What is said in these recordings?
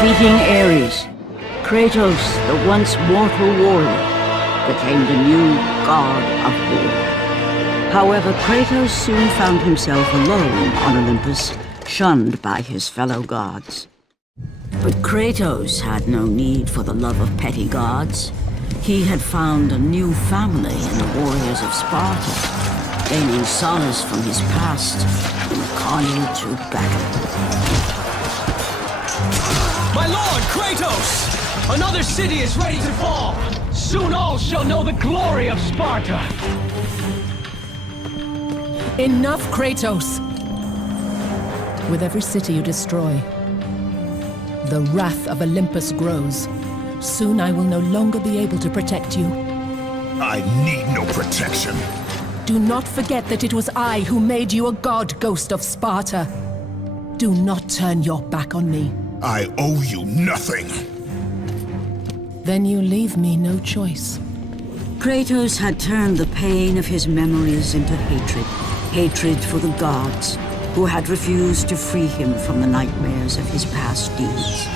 defeating Ares, Kratos, the once mortal warrior, became the new god of war. However, Kratos soon found himself alone on Olympus, shunned by his fellow gods. But Kratos had no need for the love of petty gods. He had found a new family in the warriors of Sparta, gaining solace from his past in the carnage of battle. My lord, Kratos! Another city is ready to fall! Soon all shall know the glory of Sparta! Enough, Kratos! With every city you destroy, the wrath of Olympus grows. Soon I will no longer be able to protect you. I need no protection. Do not forget that it was I who made you a god, Ghost of Sparta. Do not turn your back on me. I owe you nothing. Then you leave me no choice. Kratos had turned the pain of his memories into hatred. Hatred for the gods, who had refused to free him from the nightmares of his past deeds.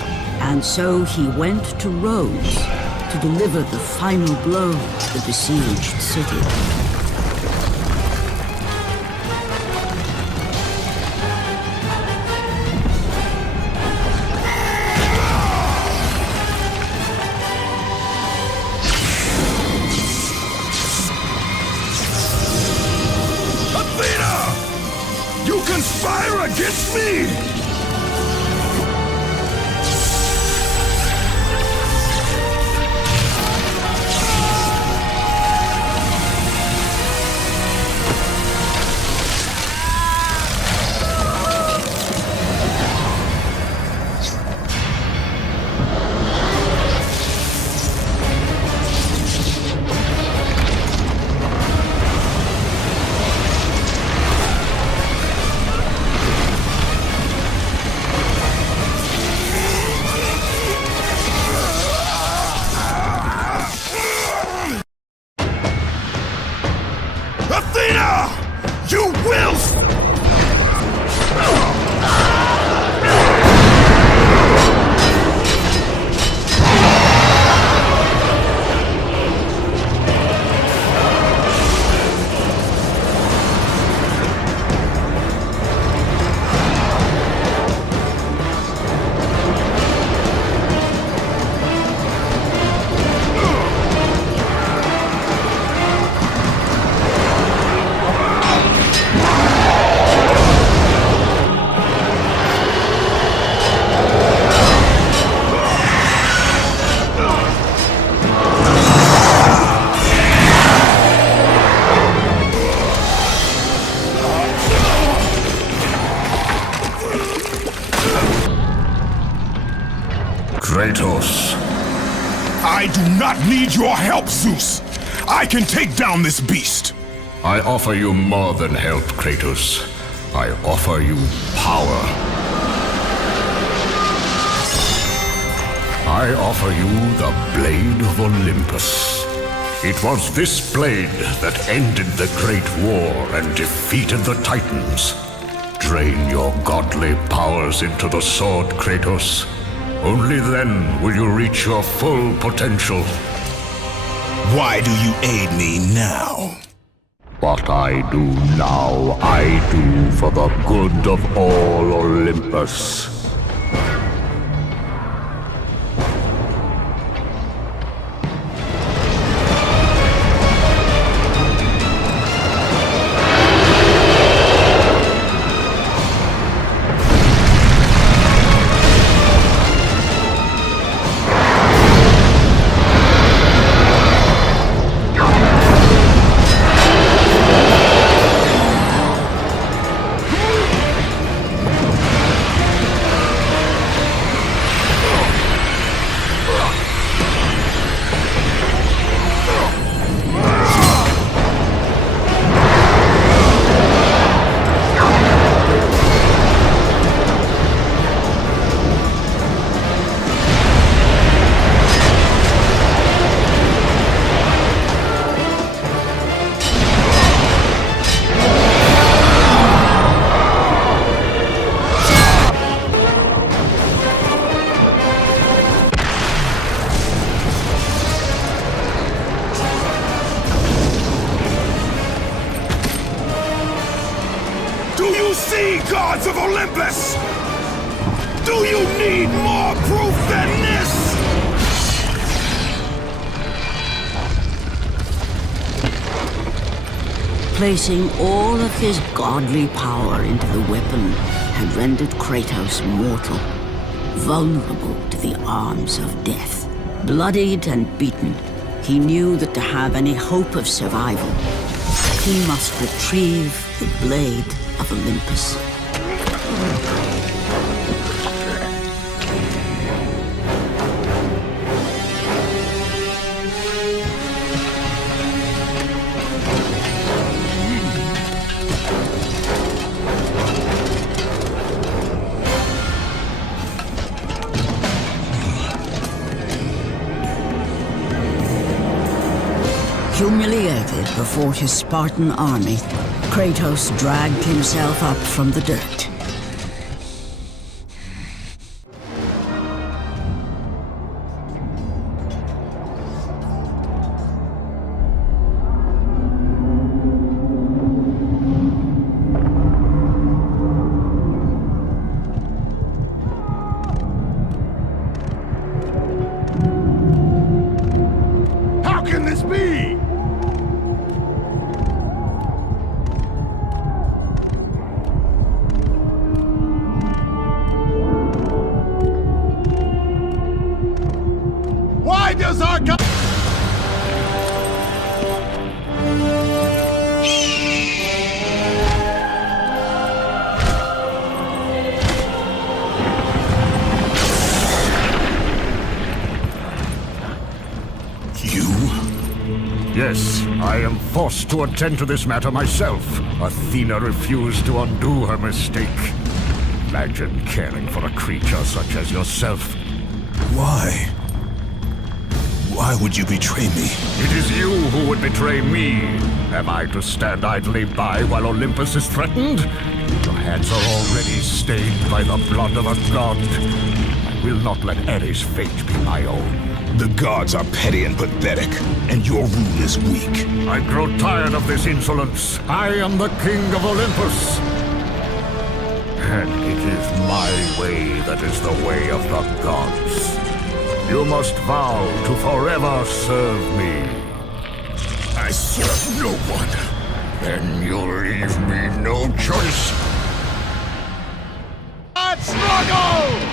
And so he went to Rhodes to deliver the final blow to the besieged city. Athena! You conspire against me! Athena! You will! Kratos. I do not need your help, Zeus. I can take down this beast. I offer you more than help, Kratos. I offer you power. I offer you the Blade of Olympus. It was this blade that ended the Great War and defeated the Titans. Drain your godly powers into the sword, Kratos. Only then will you reach your full potential. Why do you aid me now? What I do now, I do for the good of all Olympus. Do you see, gods of Olympus? Do you need more proof than this? Placing all of his godly power into the weapon had rendered Kratos mortal, vulnerable to the arms of death. Bloodied and beaten, he knew that to have any hope of survival, he must retrieve the blade of Olympus. Humiliated before his Spartan army, Kratos dragged himself up from the dirt. How can this be? Why does our god... Yes, I am forced to attend to this matter myself. Athena refused to undo her mistake. Imagine caring for a creature such as yourself. Why? Why would you betray me? It is you who would betray me. Am I to stand idly by while Olympus is threatened? Your hands are already stained by the blood of a god. I will not let Ares' fate be my own. The gods are petty and pathetic, and your rule is weak. I grow tired of this insolence. I am the king of Olympus. And it is my way that is the way of the gods. You must vow to forever serve me. I serve no one. Then you leave me no choice. Let's struggle!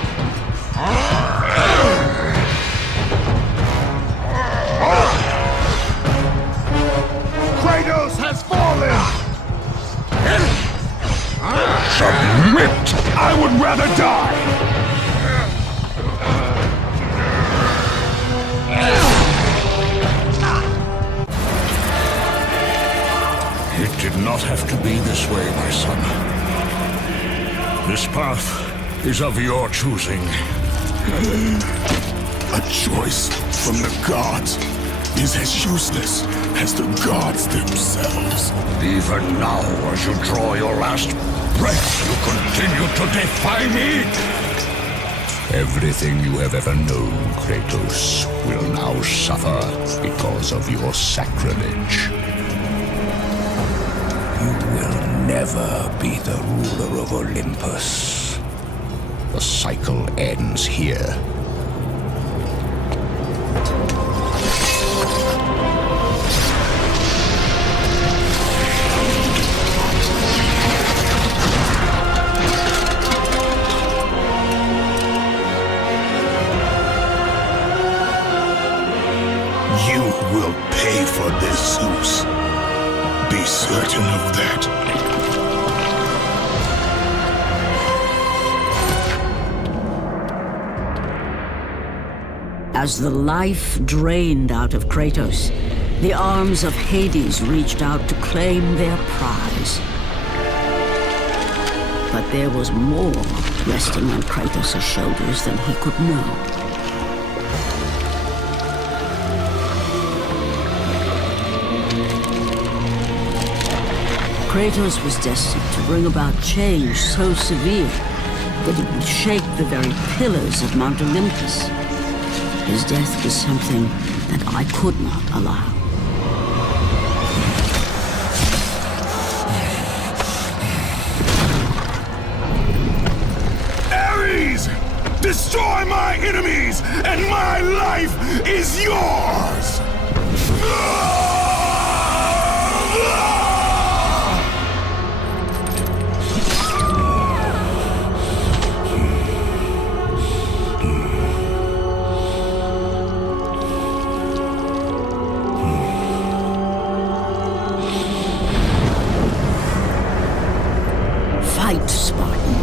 Kratos has fallen! Submit! I would rather die! It did not have to be this way, my son. This path is of your choosing. A choice from the gods is as useless as the gods themselves. Even now, as you draw your last breath, you continue to defy me? Everything you have ever known, Kratos, will now suffer because of your sacrilege. You will never be the ruler of Olympus. The cycle ends here. You will pay for this, Zeus. Be certain of that. As the life drained out of Kratos, the arms of Hades reached out to claim their prize. But there was more resting on Kratos' shoulders than he could know. Kratos was destined to bring about change so severe that it would shake the very pillars of Mount Olympus. His death was something that I could not allow. enemies, and my life is yours! Fight, Spartan.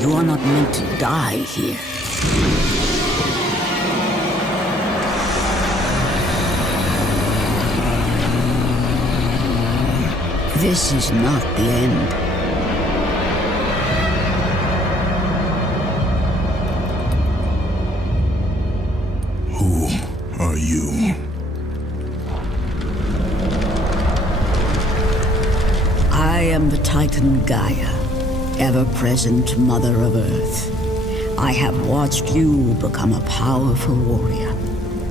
You are not meant to die here. This is not the end. Who are you? I am the Titan Gaia, ever-present Mother of Earth. I have watched you become a powerful warrior,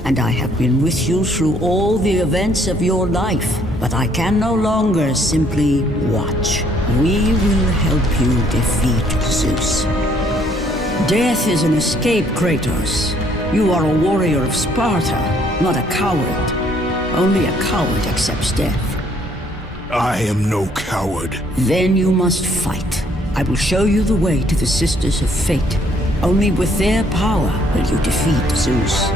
and I have been with you through all the events of your life, but I can no longer simply watch. We will help you defeat Zeus. Death is an escape, Kratos. You are a warrior of Sparta, not a coward. Only a coward accepts death. I am no coward. Then you must fight. I will show you the way to the Sisters of Fate. Only with their power will you defeat Zeus.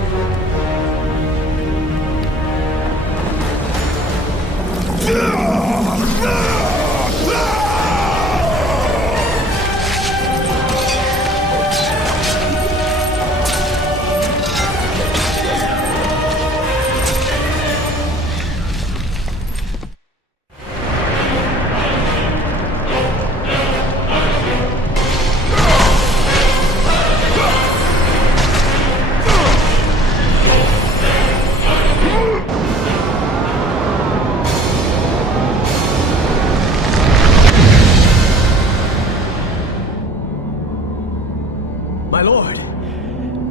My lord,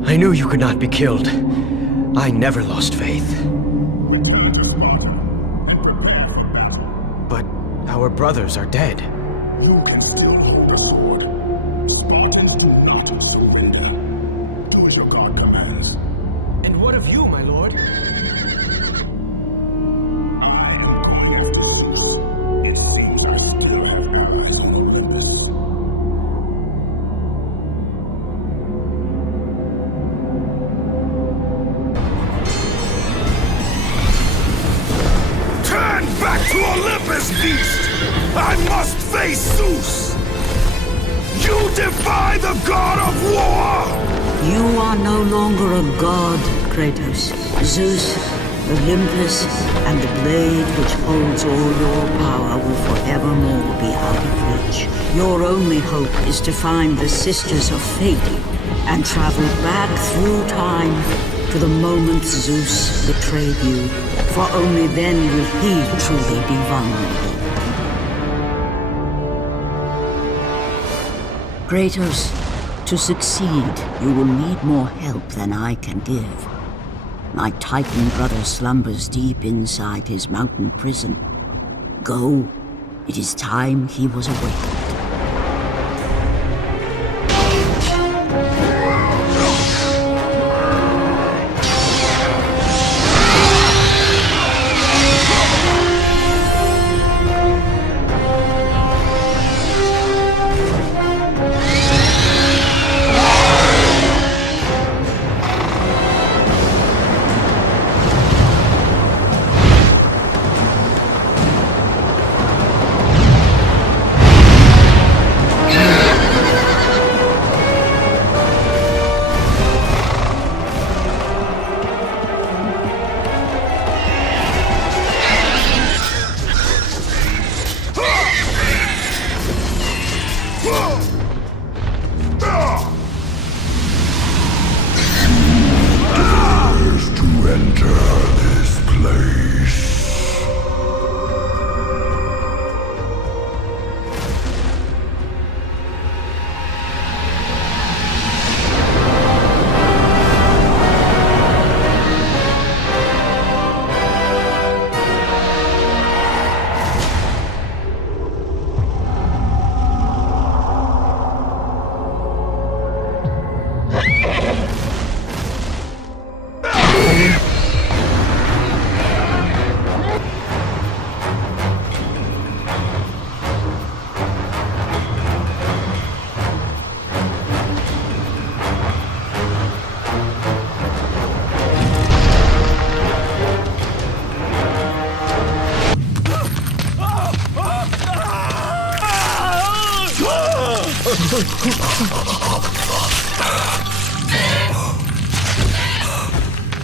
I knew you could not be killed. I never lost faith. Return to Sparta and prepare for battle. But our brothers are dead. You can still hold the sword. Spartans do not surrender. Do as your god commands. And what of you, my lord? I left Zeus. It seems I still have allies in Olympus. Turn back to Olympus, beast! I must face Zeus! You defy the god of war! You are no longer a god, Kratos. Zeus, Olympus, and the blade which holds all your power will forevermore be out of reach. Your only hope is to find the Sisters of Fate and travel back through time to the moment Zeus betrayed you, for only then will he truly be vulnerable. Kratos, to succeed, you will need more help than I can give. My Titan brother slumbers deep inside his mountain prison. Go. It is time he was awakened.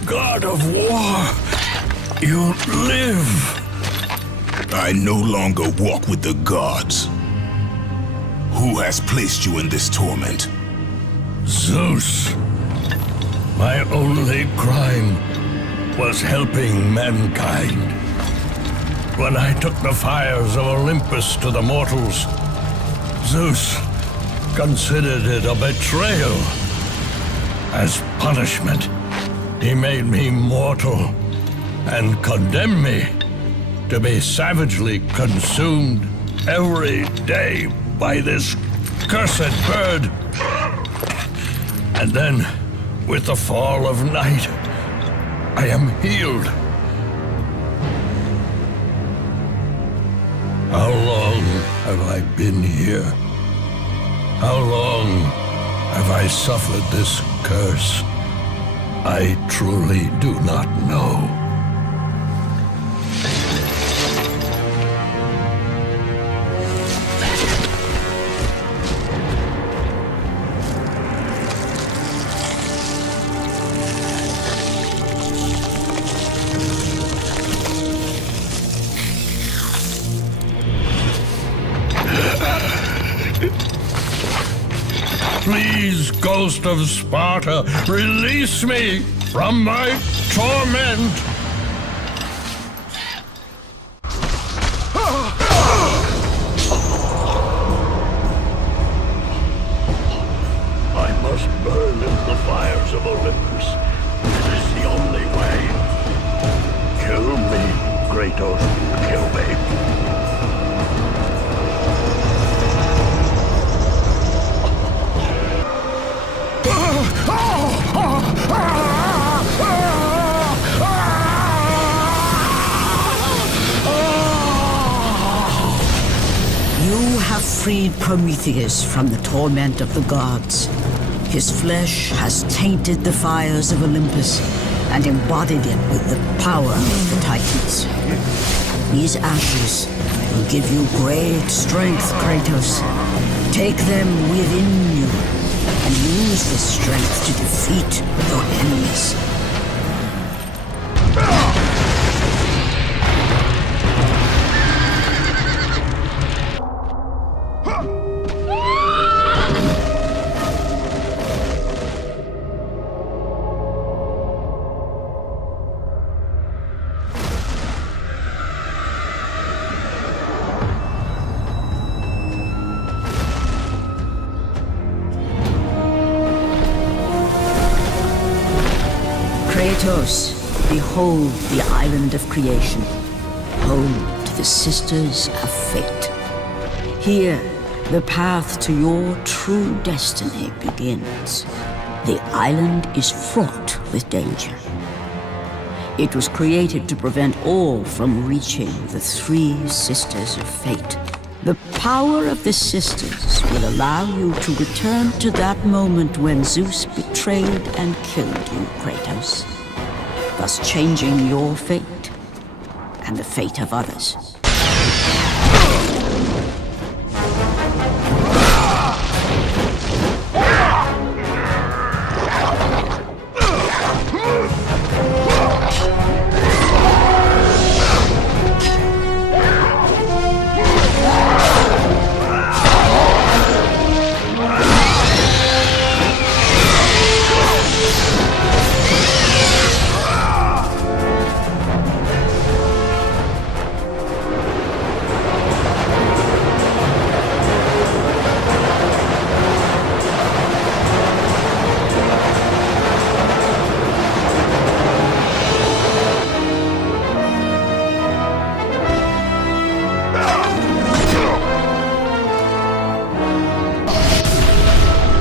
God of War, you live. I no longer walk with the gods. Who has placed you in this torment? Zeus. My only crime was helping mankind. When I took the fires of Olympus to the mortals, Zeus considered it a betrayal. As punishment, he made me mortal and condemned me to be savagely consumed every day by this cursed bird. And then, with the fall of night, I am healed. How long have I been here? How long have I suffered this curse? I truly do not know. Please, Ghost of Sparta, release me from my torment! I must burn in the fires of Olympus. It is the only way. Kill me, Kratos, kill me. You have freed Prometheus from the torment of the gods. His flesh has tainted the fires of Olympus and embodied it with the power of the Titans. These ashes will give you great strength, Kratos. Take them within you and use this strength to defeat your enemies. Kratos, behold the island of creation, home to the Sisters of Fate. Here, the path to your true destiny begins. The island is fraught with danger. It was created to prevent all from reaching the three Sisters of Fate. The power of the Sisters will allow you to return to that moment when Zeus betrayed and killed you, Kratos, thus changing your fate and the fate of others.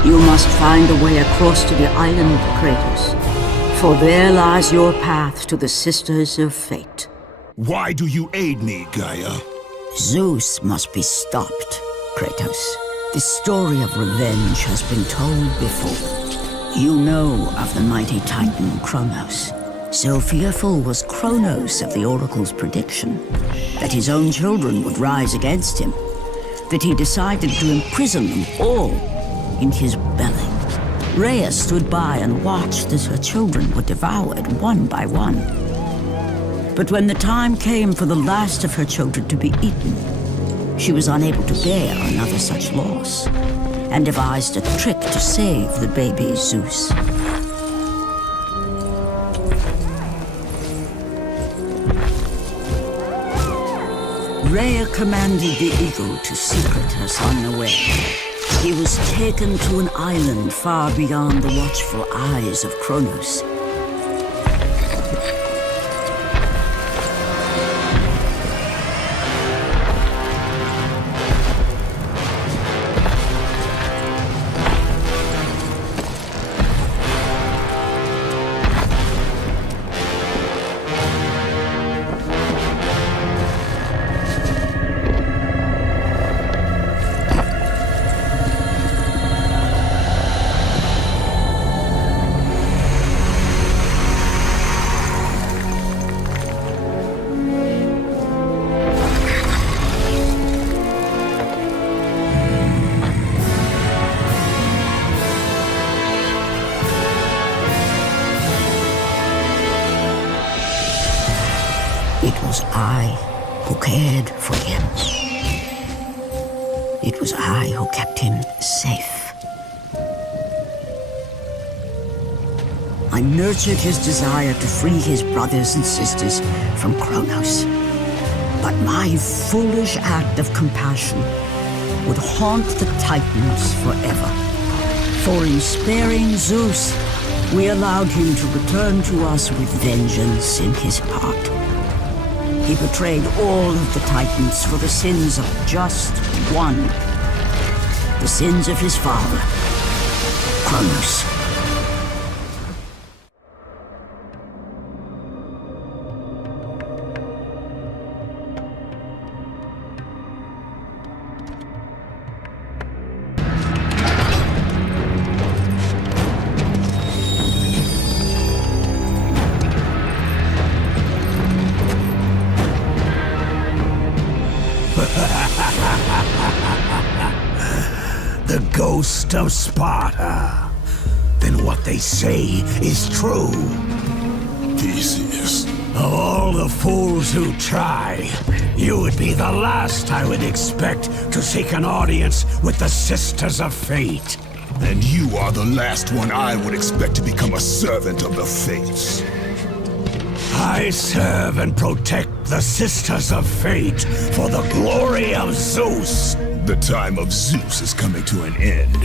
You must find a way across to the island, Kratos, for there lies your path to the Sisters of Fate. Why do you aid me, Gaia? Zeus must be stopped, Kratos. The story of revenge has been told before. You know of the mighty Titan Kronos. So fearful was Kronos of the Oracle's prediction that his own children would rise against him, that he decided to imprison them all in his belly. Rhea stood by and watched as her children were devoured one by one. But when the time came for the last of her children to be eaten, she was unable to bear another such loss, and devised a trick to save the baby Zeus. Rhea commanded the eagle to secret her son away. He was taken to an island far beyond the watchful eyes of Kronos. It was I who cared for him. It was I who kept him safe. I nurtured his desire to free his brothers and sisters from Kronos. But my foolish act of compassion would haunt the Titans forever. For in sparing Zeus, we allowed him to return to us with vengeance in his heart. He betrayed all of the Titans for the sins of just one. The sins of his father, Kronos. The ghost of Sparta. Then what they say is true. Theseus. Of all the fools who try, you would be the last I would expect to seek an audience with the Sisters of Fate. And you are the last one I would expect to become a servant of the Fates. I serve and protect the Sisters of Fate for the glory of Zeus. The time of Zeus is coming to an end.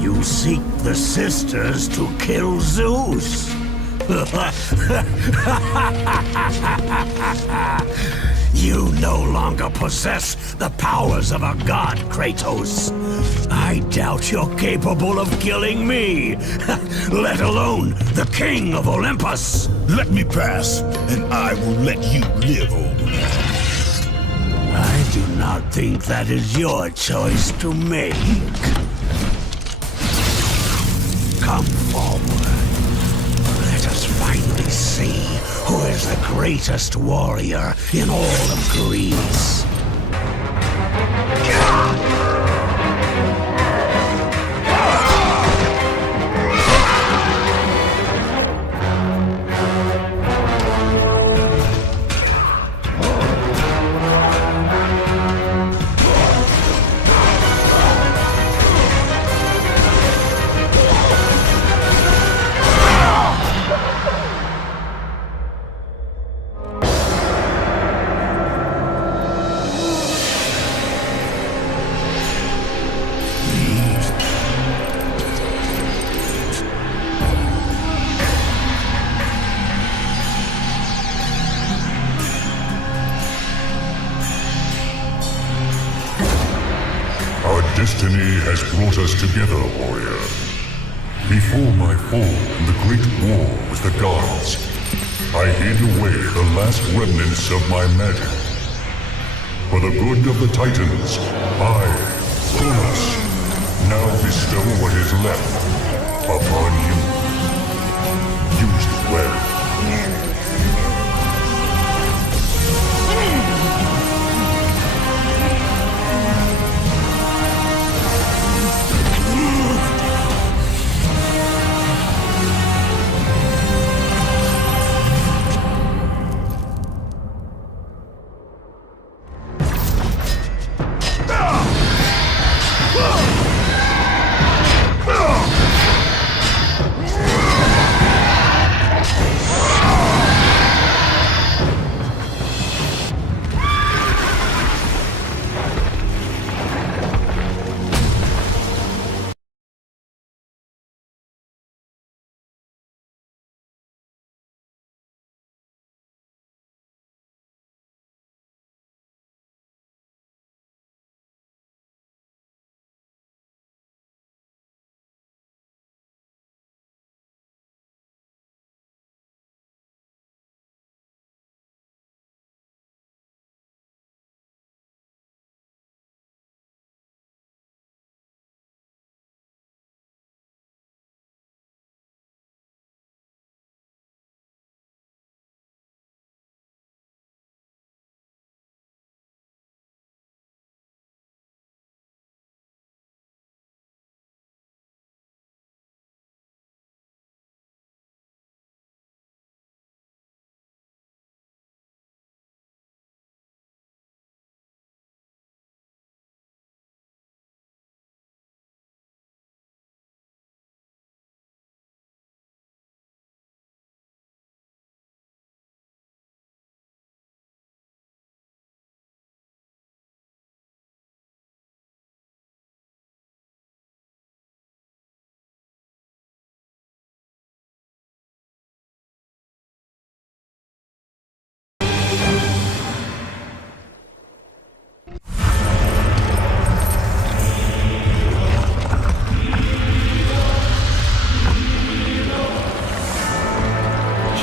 You seek the Sisters to kill Zeus. You no longer possess the powers of a god, Kratos. I doubt you're capable of killing me, let alone the king of Olympus. Let me pass, and I will let you live, old man. I do not think that is your choice to make. Come forward. Let us finally see who is the greatest warrior in all of Greece. Destiny has brought us together, warrior. Before my fall in the great war with the gods, I hid away the last remnants of my magic. For the good of the Titans, I, Kronos, now bestow what is left upon you. Use it well.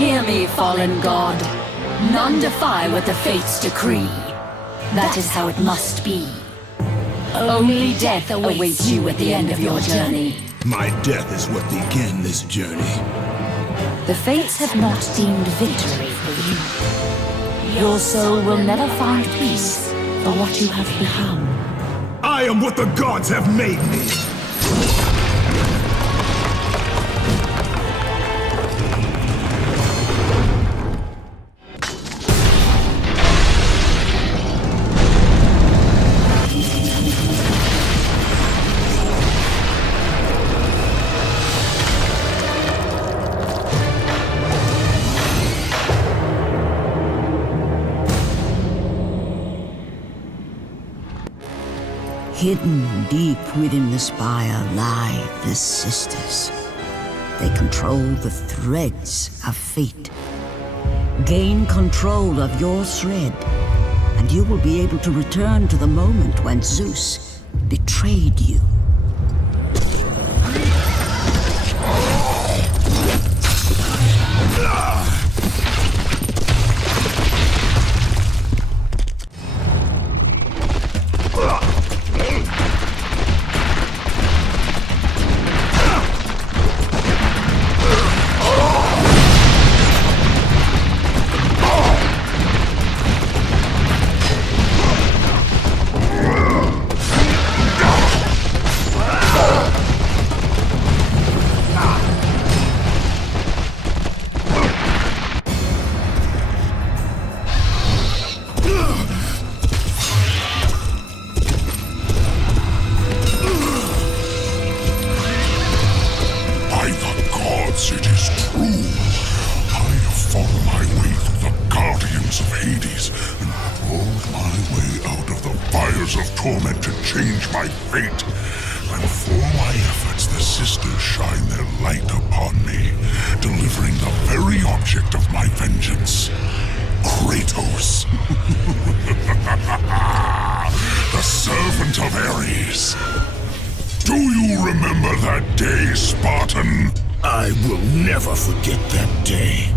Hear me, fallen god. None defy what the fates decree. That is how it must be. Only death awaits you at the end of your journey. My death is what began this journey. The fates have not deemed victory for you. Your soul will never find peace for what you have become. I am what the gods have made me. Hidden deep within the spire lie the sisters. They control the threads of fate. Gain control of your thread, and you will be able to return to the moment when Zeus betrayed you. It is true. I have fought my way through the guardians of Hades and crawled my way out of the fires of torment to change my fate. And for my efforts, the sisters shine their light upon me, delivering the very object of my vengeance, Kratos. The servant of Ares. Do you remember that day, Spartan? I will never forget that day.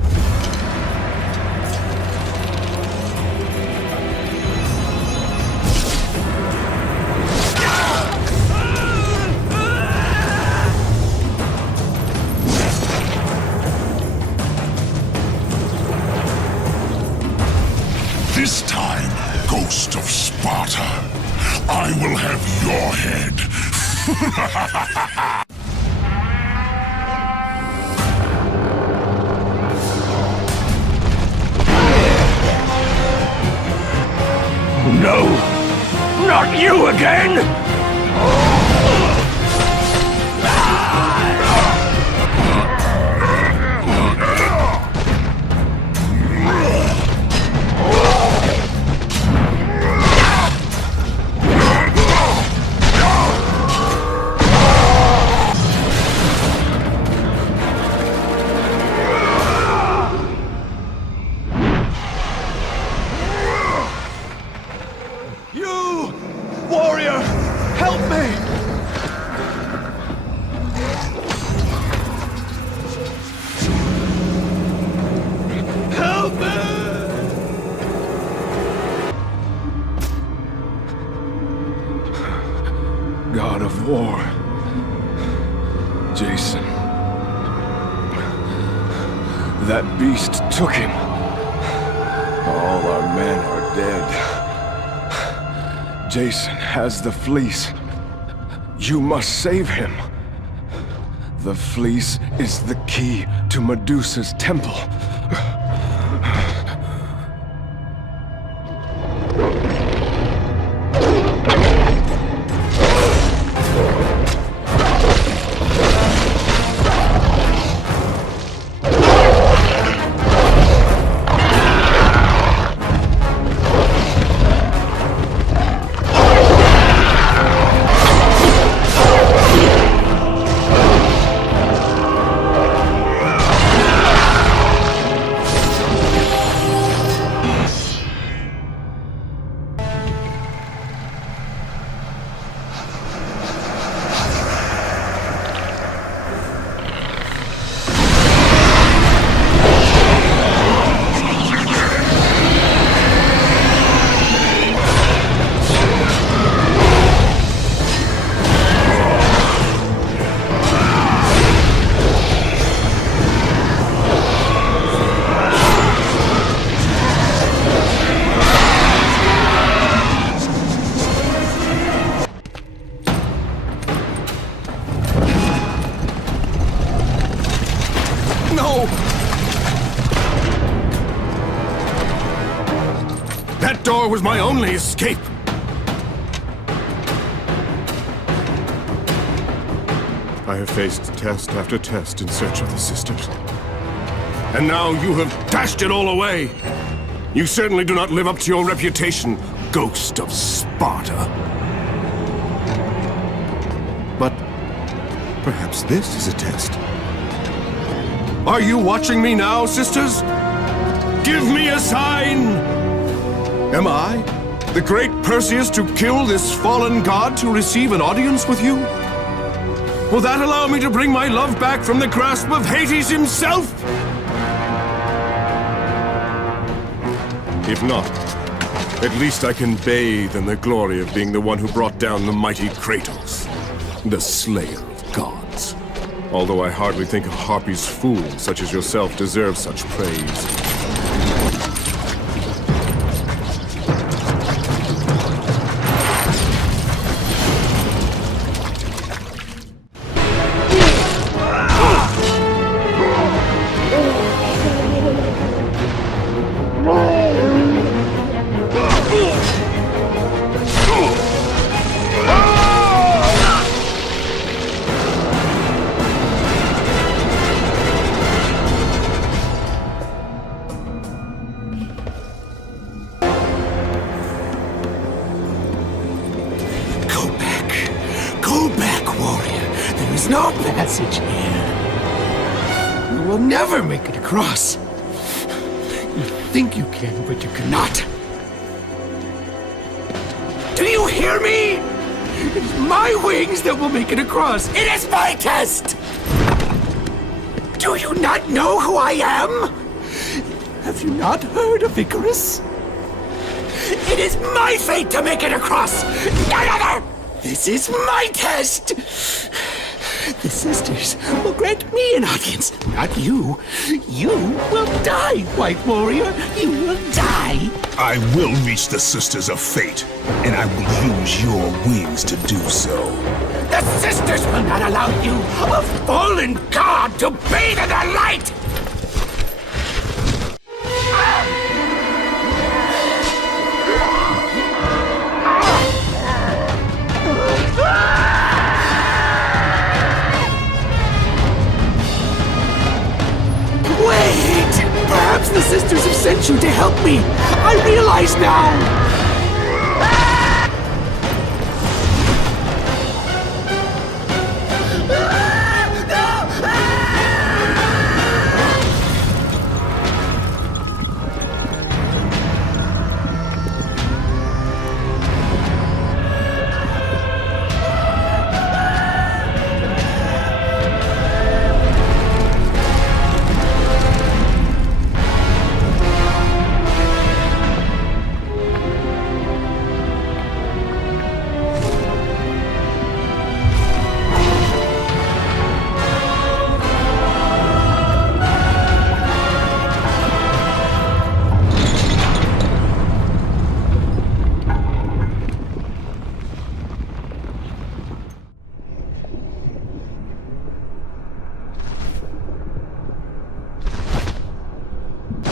This time, Ghost of Sparta, I will have your head. No! Not you again! Warrior, help me! Help me! God of War, Jason. That beast took him. All our men are dead. Jason has the fleece. You must save him. The fleece is the key to Medusa's temple. No! That door was my only escape! I have faced test after test in search of the sisters. And now you have dashed it all away! You certainly do not live up to your reputation, ghost of Sparta. But perhaps this is a test. Are you watching me now, sisters? Give me a sign! Am I, the great Perseus, to kill this fallen god to receive an audience with you? Will that allow me to bring my love back from the grasp of Hades himself? If not, at least I can bathe in the glory of being the one who brought down the mighty Kratos, the slayer of gods. Although I hardly think a Harpy's fool such as yourself deserves such praise. No passage here. You will never make it across. You think you can, but you cannot. Do you hear me? It is my wings that will make it across. It is my test! Do you not know who I am? Have you not heard of Icarus? It is my fate to make it across! None other! This is my test! The sisters will grant me an audience, not you. You will die, White Warrior. You will die. I will reach the Sisters of Fate, and I will use your wings to do so. The sisters will not allow you, a fallen god, to bathe in their light! Wait! Perhaps the sisters have sent you to help me! I realize now!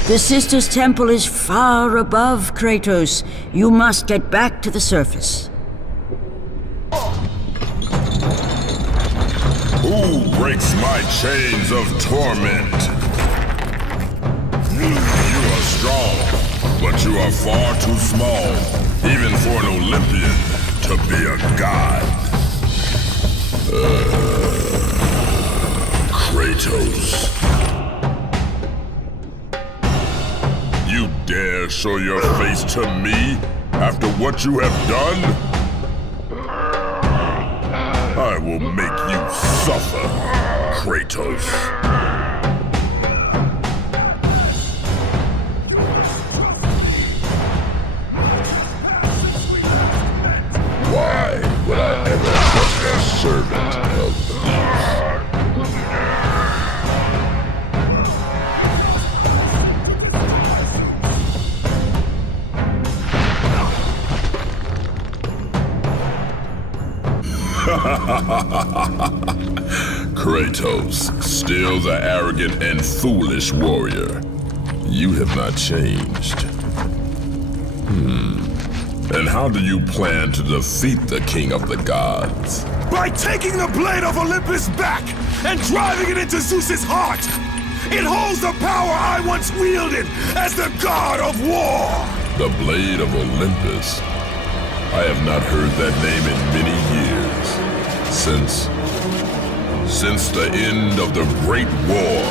The Sisters' Temple is far above Kratos. You must get back to the surface. Who breaks my chains of torment? You are strong, but you are far too small, even for an Olympian to be a god. Kratos. You dare show your face to me after what you have done? I will make you suffer, Kratos. Why would I ever trust a servant of these? Kratos, still the arrogant and foolish warrior. You have not changed. And how do you plan to defeat the King of the Gods? By taking the blade of Olympus back and driving it into Zeus's heart! It holds the power I once wielded as the god of war! The Blade of Olympus? I have not heard that name in many years. Since the end of the Great War.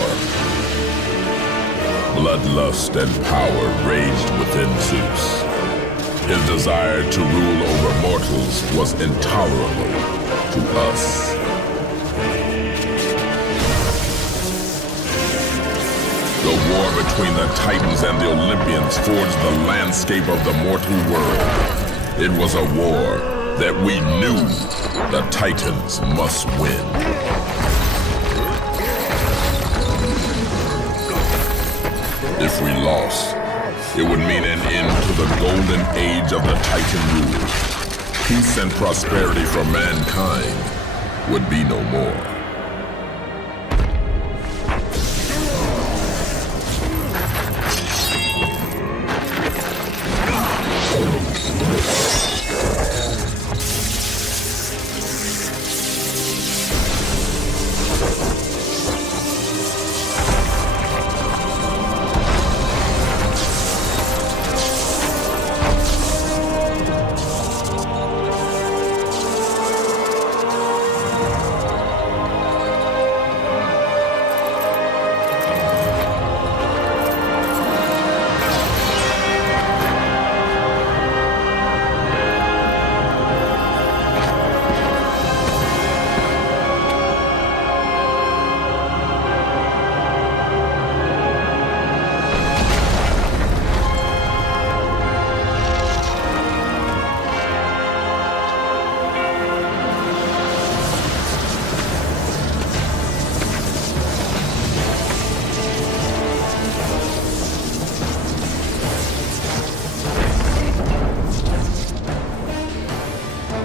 Bloodlust and power raged within Zeus. His desire to rule over mortals was intolerable to us. The war between the Titans and the Olympians forged the landscape of the mortal world. It was a war that we knew the Titans must win. If we lost, it would mean an end to the golden age of the Titan rule. Peace and prosperity for mankind would be no more.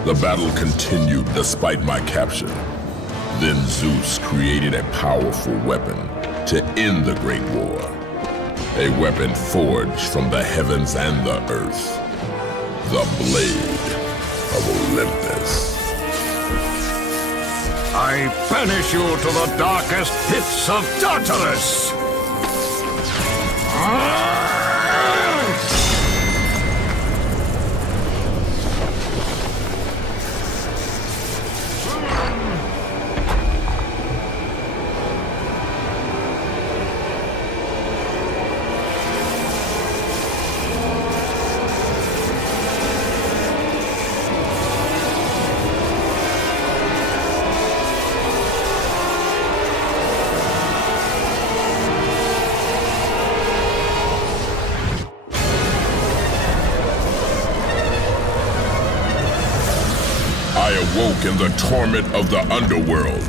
The battle continued despite my capture. Then Zeus created a powerful weapon to end the Great War. A weapon forged from the heavens and the earth. The Blade of Olympus. I banish you to the darkest pits of Tartarus! I awoke in the torment of the underworld,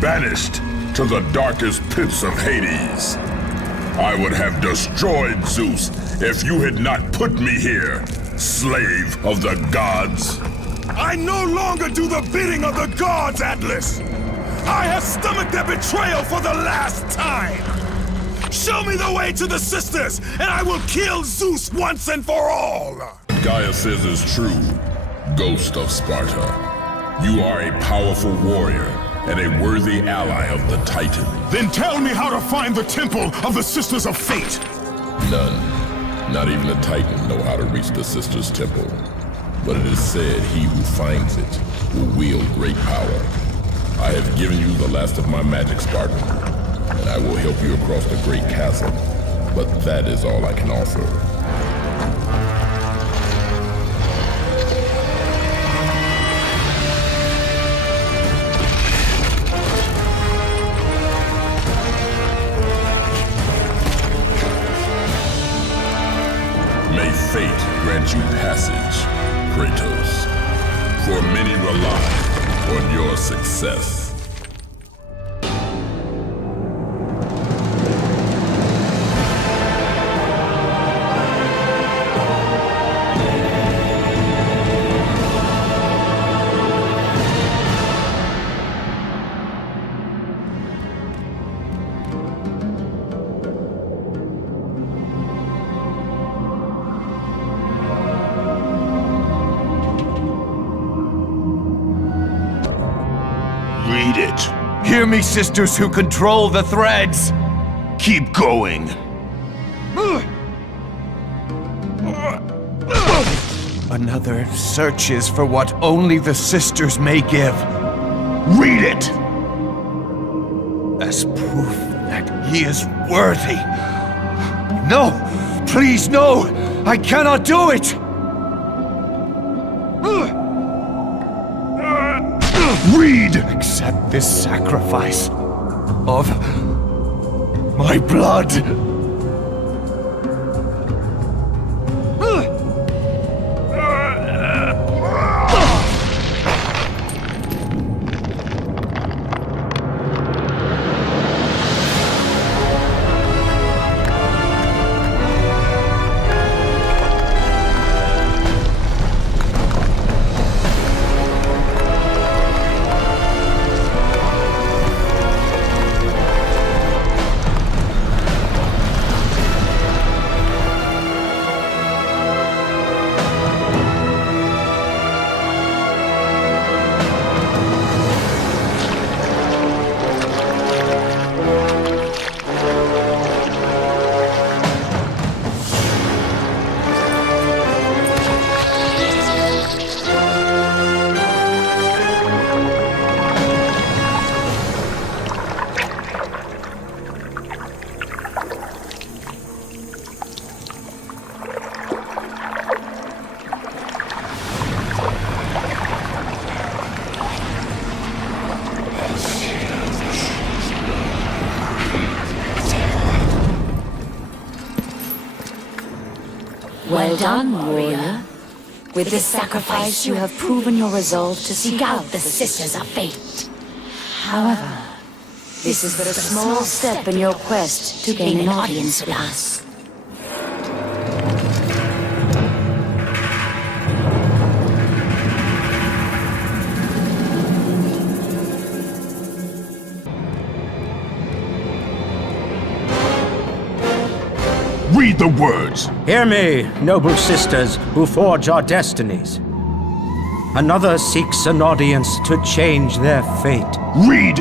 banished to the darkest pits of Hades. I would have destroyed Zeus if you had not put me here, slave of the gods. I no longer do the bidding of the gods, Atlas! I have stomached their betrayal for the last time! Show me the way to the sisters, and I will kill Zeus once and for all! Gaia says is true, Ghost of Sparta. You are a powerful warrior and a worthy ally of the Titan. Then tell me how to find the temple of the Sisters of Fate! None, not even a Titan, know how to reach the Sisters' Temple. But it is said he who finds it will wield great power. I have given you the last of my magic, Spartan, and I will help you across the great chasm. But that is all I can offer. May fate grant you passage, Kratos, for many rely on your success. it. Hear me, sisters who control the threads. Keep going. Another searches for what only the sisters may give. Read it! As proof that he is worthy. No! Please, no! I cannot do it! Read! Accept this sacrifice of my blood. Well done, warrior. With this sacrifice, you have proven your resolve to seek out the Sisters of Fate. However, this is but a small step in your quest to gain an audience with us. Read the words. Hear me, noble sisters who forge our destinies. Another seeks an audience to change their fate. Read!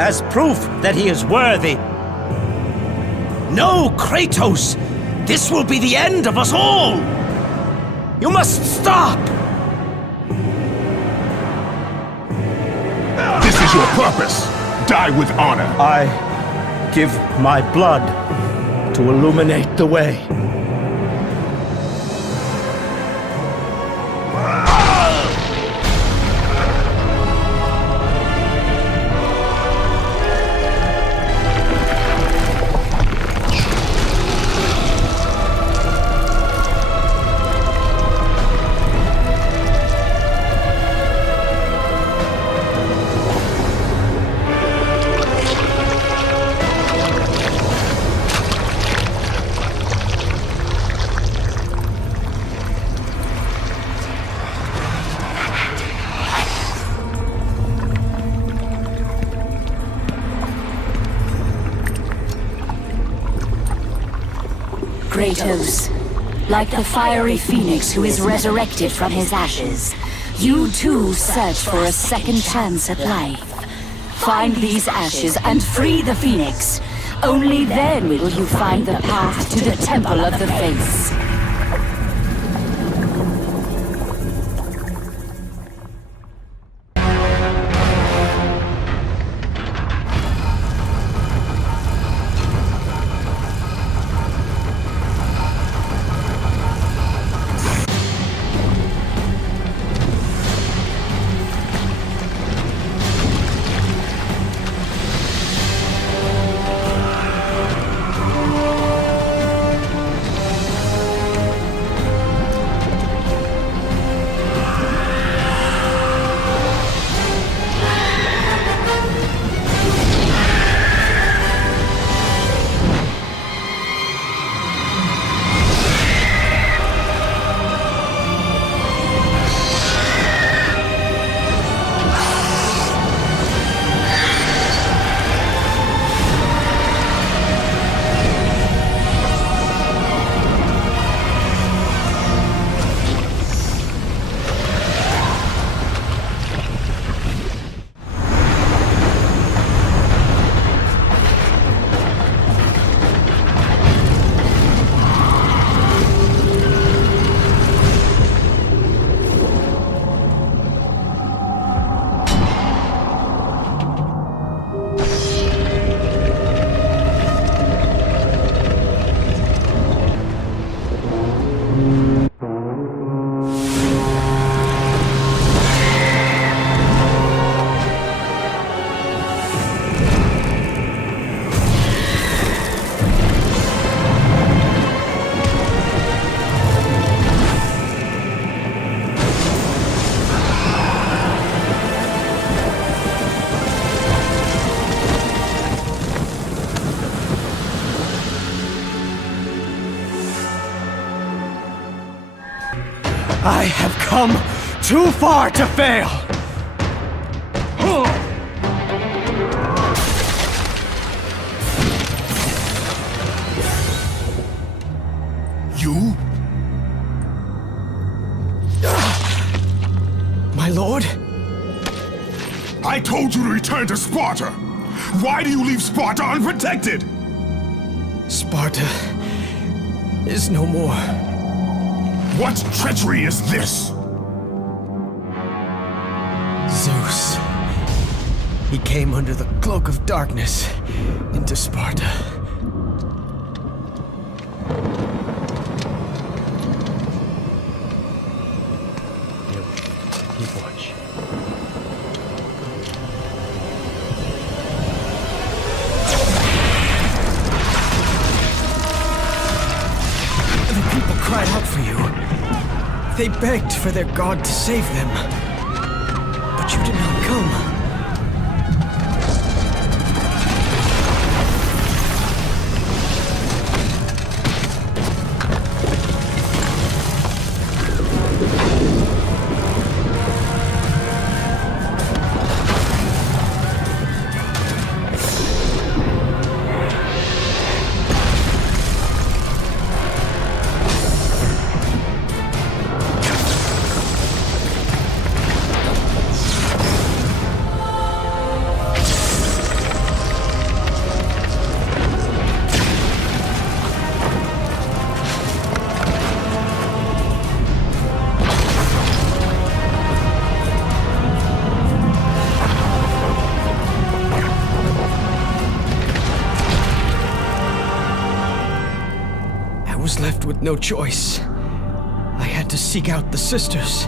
As proof that he is worthy. No, Kratos! This will be the end of us all! You must stop! This is your purpose. Die with honor. I give my blood to illuminate the way. Kratos, like the fiery phoenix who is resurrected from his ashes, you too search for a second chance at life. Find these ashes and free the phoenix. Only then will you find the path to the Temple of the Face. I have come too far to fail! You? My lord? I told you to return to Sparta! Why do you leave Sparta unprotected? Sparta is no more. What treachery is this? Zeus. He came under the cloak of darkness into Sparta. Keep watch. The people cried out for you. They begged for their god to save them. But you did not come. With no choice. I had to seek out the sisters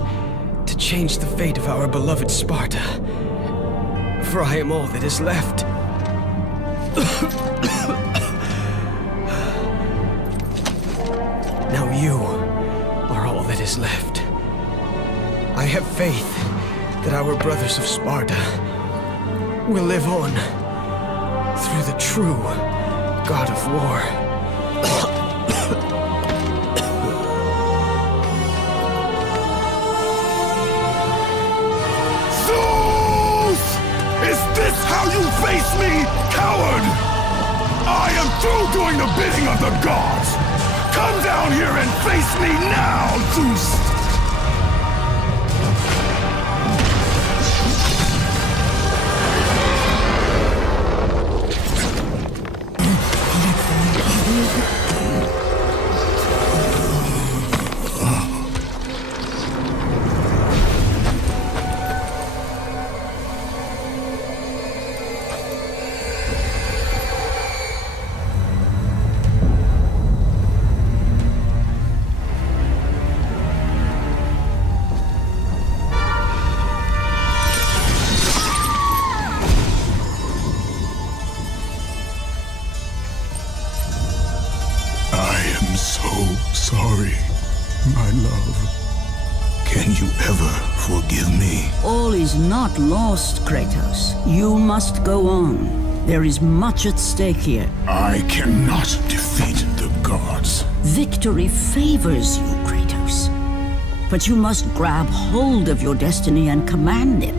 to change the fate of our beloved Sparta. For I am all that is left. Now you are all that is left. I have faith that our brothers of Sparta will live on through the true God of War. How you face me, coward! I am through doing the bidding of the gods! Come down here and face me now, Zeus! Sorry, my love. Can you ever forgive me? All is not lost, Kratos. You must go on. There is much at stake here. I cannot defeat the gods. Victory favors you, Kratos. But you must grab hold of your destiny and command it.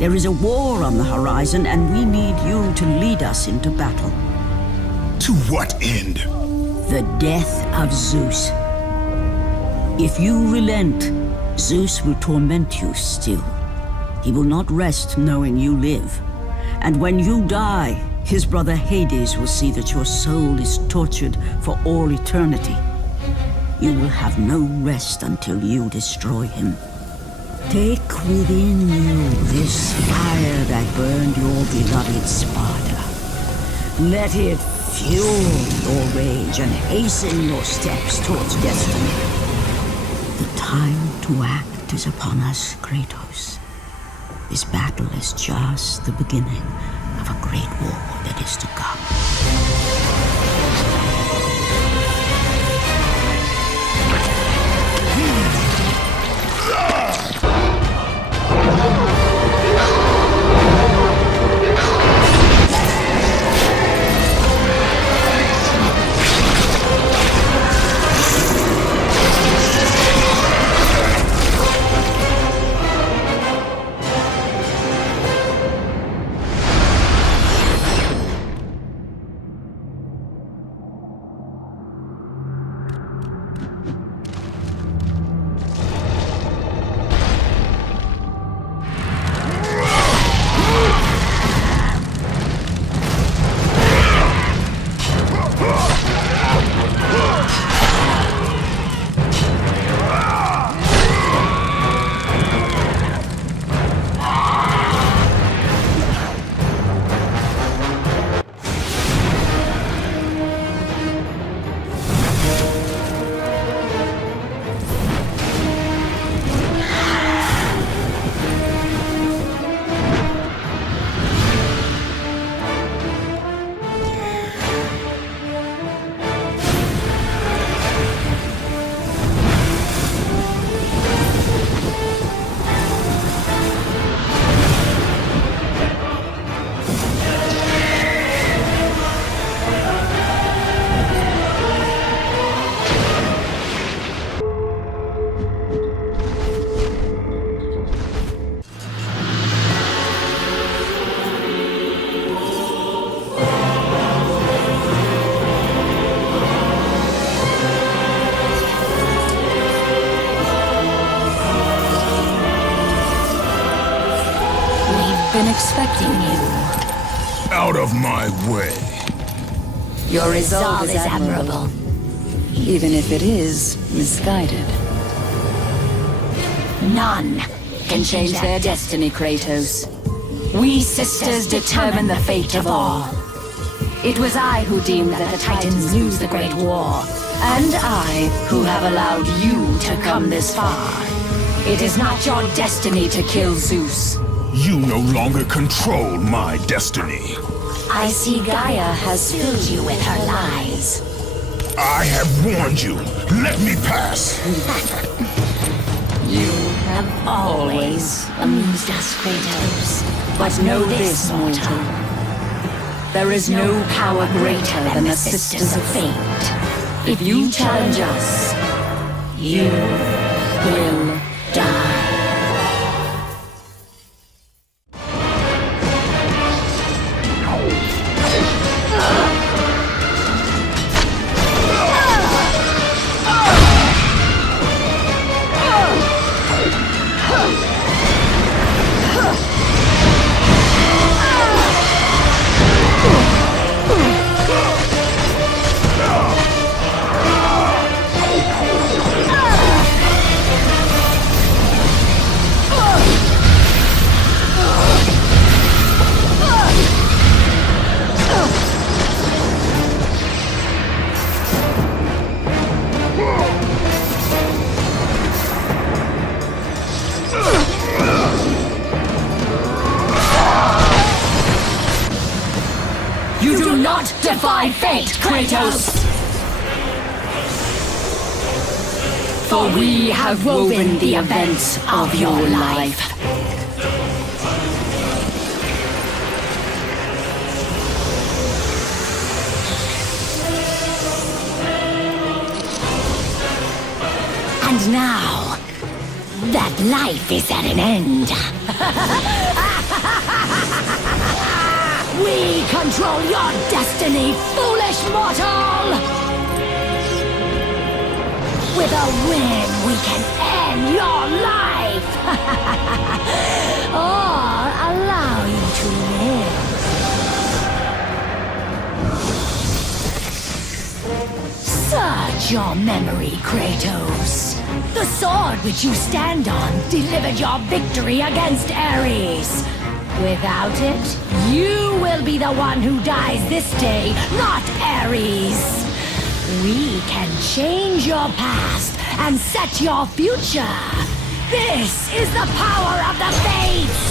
There is a war on the horizon, and we need you to lead us into battle. To what end? The death of Zeus. If you relent, Zeus will torment you still. He will not rest knowing you live. And when you die, his brother Hades will see that your soul is tortured for all eternity. You will have no rest until you destroy him. Take within you this fire that burned your beloved Sparta. Let it fuel your rage and hasten your steps towards destiny. The time to act is upon us, Kratos. This battle is just the beginning of a great war that is to come. been expecting you. Out of my way. Your resolve is admirable, even if it is misguided. None can change their destiny, Kratos. We sisters determine the fate of all. It was I who deemed that the Titans lose the Great War, and I who have allowed you to come this far. It is not your destiny to kill Zeus. You no longer control my destiny. I see Gaia has filled you with her lies. I have warned you. Let me pass. You have always amused us, Kratos. But know this, mortal. There is no power greater than the Sisters of Fate. If you challenge us, you will die. You do not defy fate, Kratos! For we have woven the events of your life. And now, that life is at an end. We control your destiny, foolish mortal! With a win, we can end your life! Or allow you to live. Search your memory, Kratos. The sword which you stand on delivered your victory against Ares. Without it, you will be the one who dies this day, not Ares. We can change your past and set your future. This is the power of the Fates!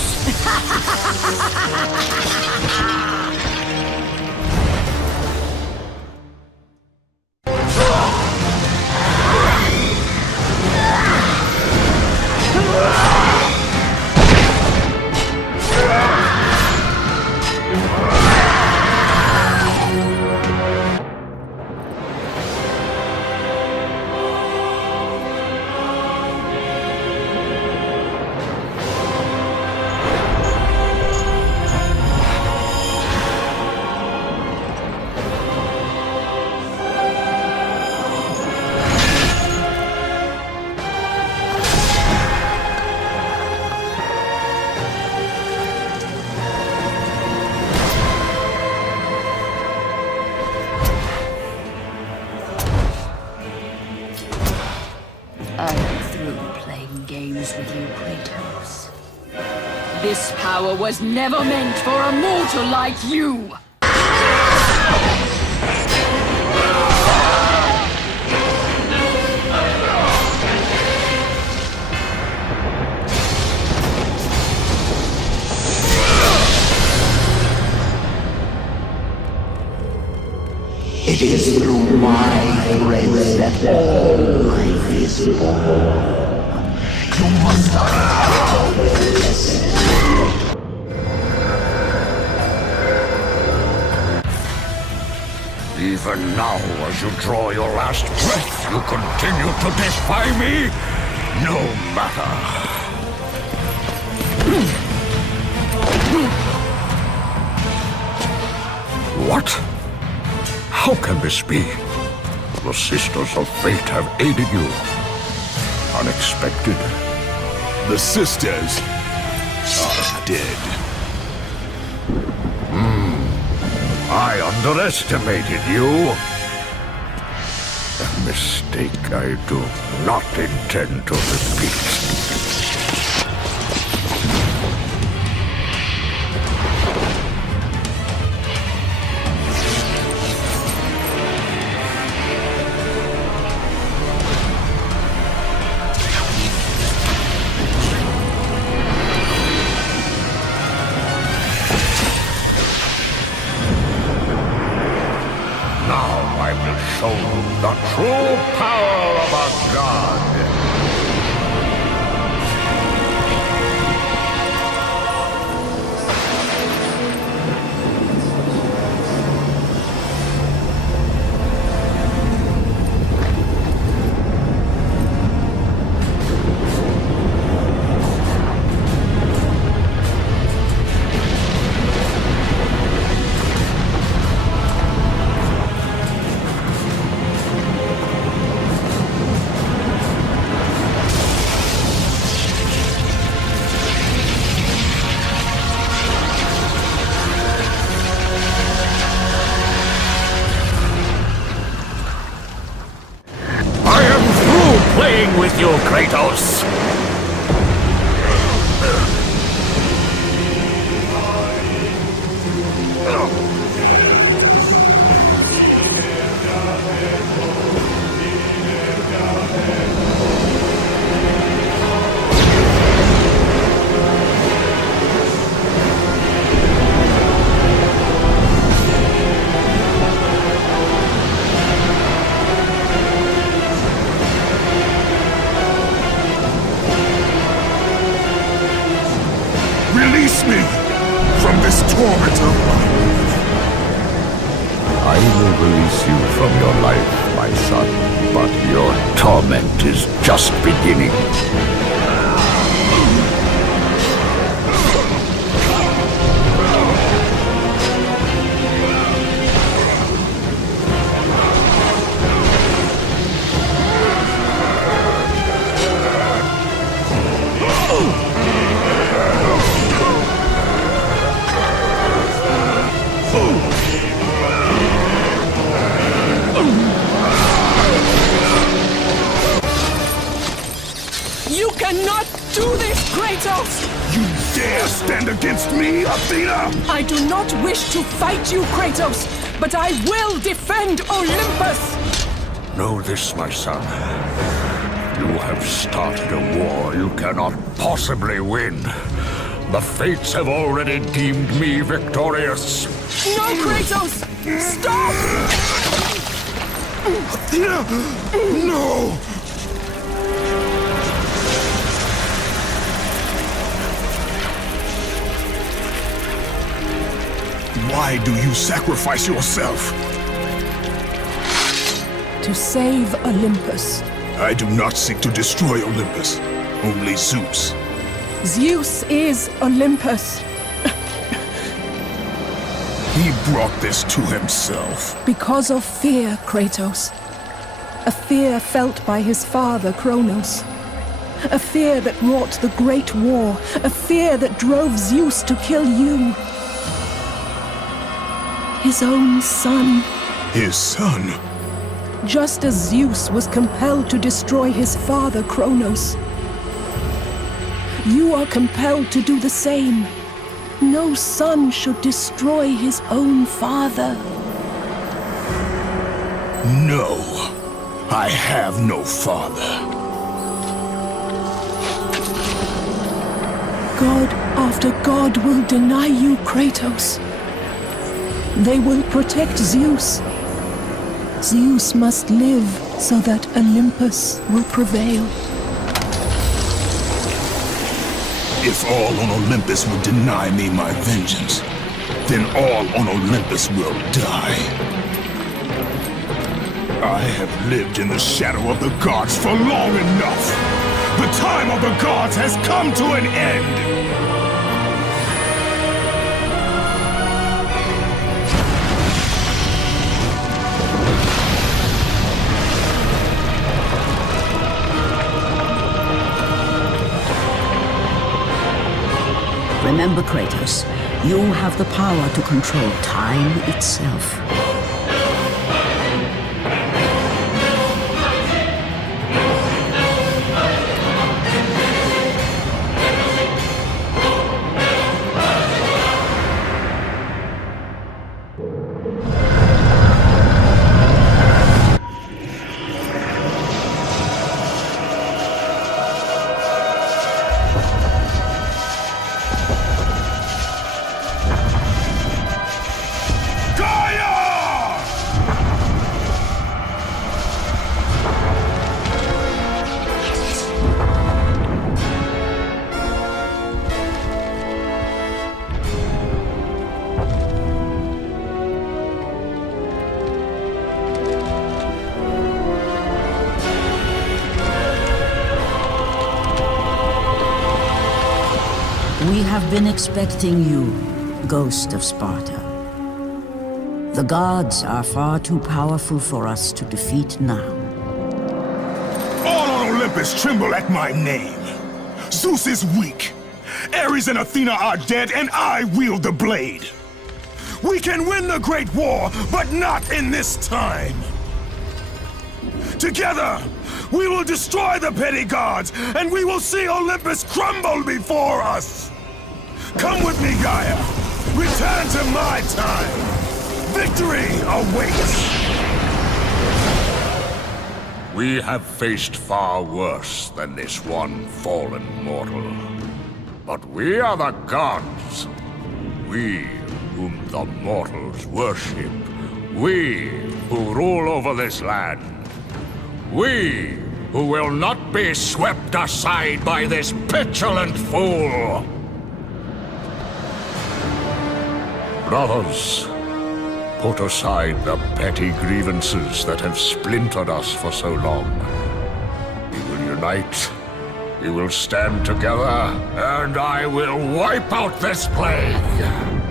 With you, Kratos. This power was never meant for a mortal like you! It is through my grace that all life is born. You must not listen. Even now, as you draw your last breath, you continue to defy me? No matter. What? How can this be? The Sisters of Fate have aided you. Unexpected. The sisters are dead. I underestimated you. A mistake I do not intend to repeat. Show you the true power of a god. Playing with you, Kratos! Release me from this torment of mine. I will release you from your life, my son, but your torment is just beginning. You cannot do this, Kratos! You dare stand against me, Athena? I do not wish to fight you, Kratos, but I will defend Olympus! Know this, my son. You have started a war you cannot possibly win. The fates have already deemed me victorious. No, Kratos! Stop! Athena! No! Why do you sacrifice yourself? To save Olympus. I do not seek to destroy Olympus. Only Zeus. Zeus is Olympus. He brought this to himself. Because of fear, Kratos. A fear felt by his father, Kronos. A fear that wrought the Great War. A fear that drove Zeus to kill you. His own son. His son? Just as Zeus was compelled to destroy his father, Kronos. You are compelled to do the same. No son should destroy his own father. No, I have no father. God after God will deny you, Kratos. They will protect Zeus. Zeus must live so that Olympus will prevail. If all on Olympus will deny me my vengeance, then all on Olympus will die. I have lived in the shadow of the gods for long enough. The time of the gods has come to an end. Remember, Kratos, You have the power to control time itself. We have been expecting you, Ghost of Sparta. The gods are far too powerful for us to defeat now. All on Olympus tremble at my name. Zeus is weak. Ares and Athena are dead, and I wield the blade. We can win the Great War, but not in this time. Together, we will destroy the petty gods, and we will see Olympus crumble before us. Come with me, Gaia. Return to my time. Victory awaits. We have faced far worse than this one fallen mortal. But we are the gods. We whom the mortals worship. We who rule over this land. We who will not be swept aside by this petulant fool. Brothers, put aside the petty grievances that have splintered us for so long. We will unite, we will stand together, and I will wipe out this plague.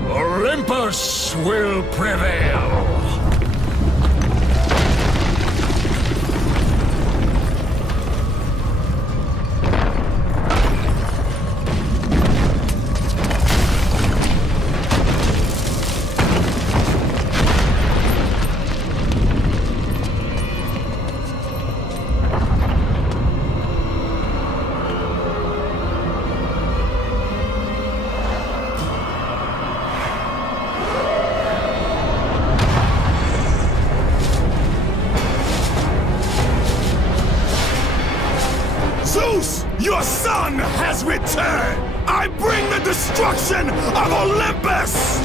Olympus will prevail. Zeus, your son has returned! I bring the destruction of Olympus!